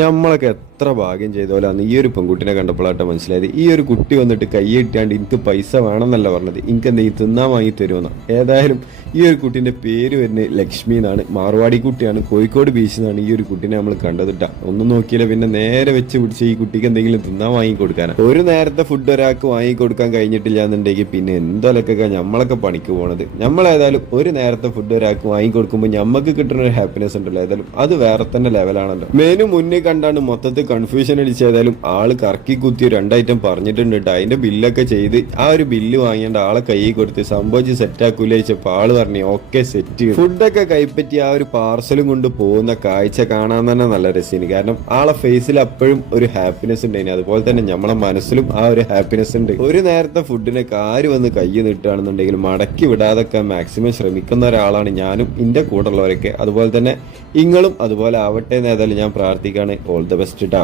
നമ്മളൊക്കെ എത്ര ഭാഗ്യം ചെയ്തോലാന്ന് ഈ ഒരു പെൺകുട്ടിനെ കണ്ടപ്പോഴാട്ടോ മനസ്സിലായത്. ഈ ഒരു കുട്ടി വന്നിട്ട് കൈയിട്ടാണ്ട് എനിക്ക് പൈസ വേണമെന്നല്ല പറഞ്ഞത്, എനിക്ക് എന്തെങ്കിലും തിന്നാൻ വാങ്ങി തരുമെന്ന്. ഏതായാലും ഈ ഒരു കുട്ടീൻ്റെ പേര് വരുന്നത് ലക്ഷ്മി എന്നാണ്. മാർവാടി കുട്ടിയാണ്, കോഴിക്കോട് ബീച്ചിൽ നിന്നാണ് ഈ ഒരു കുട്ടീനെ നമ്മൾ കണ്ടതിട്ടാ. ഒന്നും നോക്കിയില്ല, പിന്നെ നേരെ വെച്ച് പിടിച്ച് ഈ കുട്ടിക്ക് എന്തെങ്കിലും തിന്നാൻ വാങ്ങി കൊടുക്കാനാണ്. ഒരു നേരത്തെ ഫുഡ് ഒരാൾക്ക് വാങ്ങി കൊടുക്കാൻ കഴിഞ്ഞിട്ടില്ല എന്നുണ്ടെങ്കിൽ പിന്നെ എന്തൊക്കെ നമ്മളൊക്കെ പണിക്ക് പോണത്. നമ്മളേതായാലും ഒരു നേരത്തെ ഫുഡ് ഒരാൾക്ക് വാങ്ങി കൊടുക്കുമ്പോൾ നമുക്ക് കിട്ടുന്ന ഒരു ഹാപ്പിനെസ് ഉണ്ടല്ലോ, ഏതായാലും അത് വേറെ തന്നെ ലെവലാണല്ലോ. മെനു മുന്നിൽ കണ്ടാണ് മൊത്തത്തിൽ കൺഫ്യൂഷൻ അടിച്ച് ഏതായാലും ആള് കറക്കി കുത്തി 2 ഐറ്റം പറഞ്ഞിട്ടുണ്ട് കേട്ടോ. അതിന്റെ ബില്ലൊക്കെ ചെയ്ത് ആ ഒരു ബില്ല് വാങ്ങിയേണ്ട ആളെ കൈ കൊടുത്ത് സംഭവിച്ച് സെറ്റ് ആക്കൂല ചോദിച്ചപ്പോൾ ആള് പറഞ്ഞു ഓക്കെ സെറ്റ്. ഫുഡൊക്കെ കൈപ്പറ്റി ആ ഒരു പാർസലും കൊണ്ട് പോകുന്ന കാഴ്ച കാണാൻ തന്നെ നല്ല രസമാണ്. കാരണം ആളെ ഫേസിൽ അപ്പോഴും ഒരു ഹാപ്പിനെസ് ഉണ്ടായിന്, അതുപോലെ തന്നെ നമ്മളെ മനസ്സിലും ആ ഒരു ഹാപ്പിനെസ് ഉണ്ട്. ഒരു നേരത്തെ ഫുഡിനെ കാര് വന്ന് കൈ നീട്ടുകയാണെന്നുണ്ടെങ്കിൽ മടക്കി വിടാതൊക്കെ മാക്സിമം ശ്രമിക്കുന്ന ഒരാളാണ് ഞാനും, എന്റെ കൂടെ ഉള്ളവരൊക്കെ. അതുപോലെ തന്നെ ഇങ്ങളും അതുപോലെ ആവട്ടെ എന്ന് ഏതായാലും ഞാൻ പ്രാർത്ഥിക്കുകയാണ്. ഓൾ ദ ബെസ്റ്റ് ടാ.